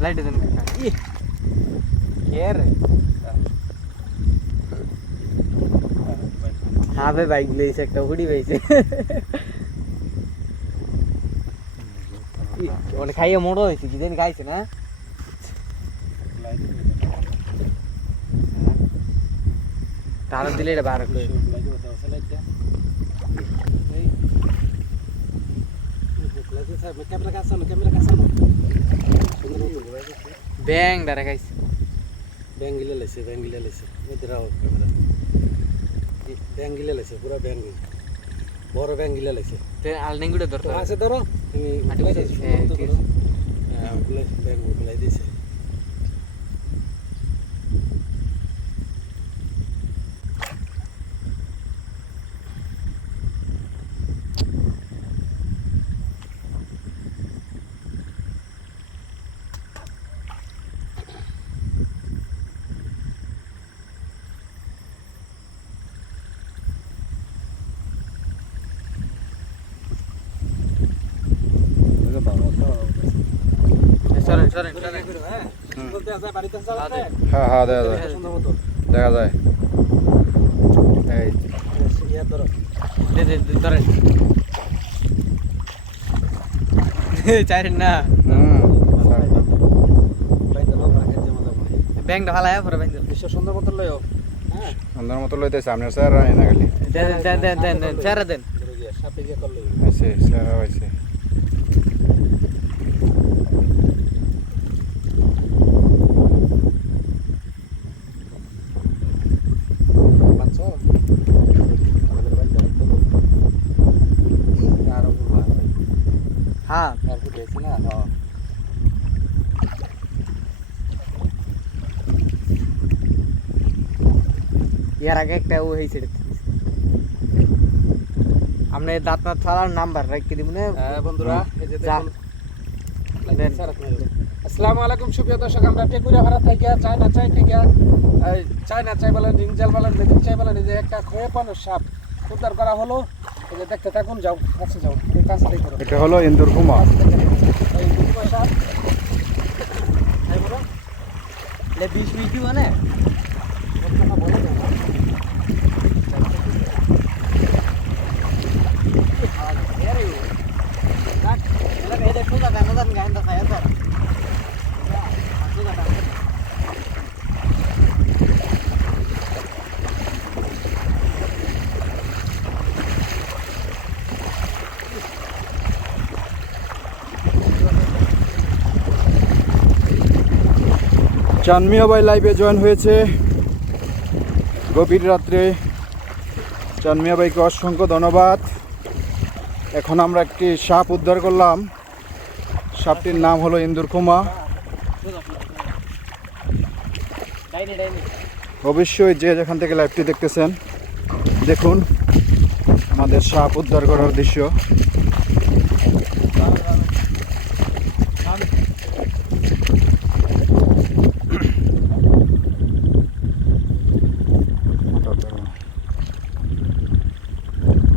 Light দেন কে হাফে bike লইছে একটা হুডি পাইছে ওটা খাইয়ে মোড়ো হয়েছে কি দিন খাইছে না তারা দিলে এটা বার করে লাইট স্যার ক্যামেরা ব্যাং গিলে দিচ্ছে ব্যাং গিলে খাইছে লাইছে ব্যাঙ্গিলে ক্যামেরা। ব্যাং গিলে লাইছে পুরা ব্যাং গিলে। বড় ব্যাঙ্গিলে লাইছে তে আলনিঙ্গুড়ে ধরতে আছে ধরো তুমি আটি উঠলাই ব্যাং দিছো, হ্যাঁ, সুন্দর ঠিক করো। হ্যাঁ, উঠলাই, ব্যাঙ্গ উঠলাই দিছে সরেন সরেন সরেন হ্যাঁ। হ্যাঁ। হ্যাঁ দেখা যায়। দেখা এই ধরেন। চাইরেন না। ফালায় পরে ব্যাংক বিশ্ব সুন্দর মতো লইও। সুন্দর মতো লইতে সামনে স্যার দেন দেন দেন দেন দেন দেন। সাপে গিয়ে করলে স্যার হইছে পাঁচশো আমাদের বাড়িতে রাখতে হবে। আরও পুরো ভালো হয়। হ্যাঁ। আর ফুটে না হ্যাঁ। এর আগে একটা ও হয়েছে। আপনি দাঁত না থালার নাম্বার রাখতে দিব না। হ্যাঁ বন্ধুরা এই যে আসসালামু আলাইকুম সুপ্রিয় দর্শক আমরা টেকুরিয়া ভাড়া থেকে চায়না চাই থেকে চায়না চাই বলেন রিঞ্জাল বলেন মেদিক চাই বলেন যে একটা খয়ে পানো সাপ উদ্ধার করা হলো। দেখতে থাকুন যাও কাছে যাও কাছে দেখো এটা হলো ইন্দুর কুমা এই দুটো সাপ এই বলো এটা বিশ মিনিট দিব না কথা বলে দাও না। চানমিয়া ভাই লাইভে জয়েন হয়েছে। গভীর রাত্রে চানমিয়া ভাইকে অসংখ্য ধন্যবাদ। এখন আমরা একটি সাপ উদ্ধার করলাম। সাপটির নাম হলো ইন্দুর কুমা। অবশ্যই যে যেখান থেকে লাইভটি দেখতেছেন, দেখুন আমাদের সাপ উদ্ধার করার দৃশ্য গাইতেছ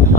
নি ও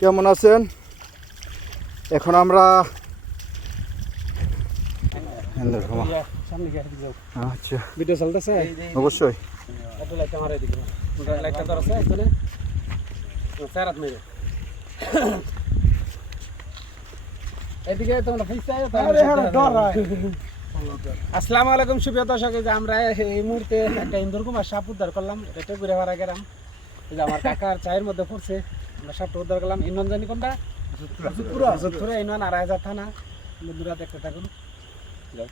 কেমন আছেন? এখন আমরা আচ্ছা। ভিডিও চলতেছে? অবশ্যই। আয়। আসসালামু আলাইকুম সুপ্রিয় দর্শক। যে আমরা এই মুহূর্তে একটা ইন্দুর কুমার সাপ উদ্ধার করলাম। এটা ঘুরে হারা গেলাম। আমার কাকার চায়ের মধ্যে পড়ছে। আমরা সাপটা উদ্ধার করলাম ইনন জানি কোনটা? পুরো ইনন আড়াই হাজার থানা। বন্ধুরা দেখতে থাকুন। যাও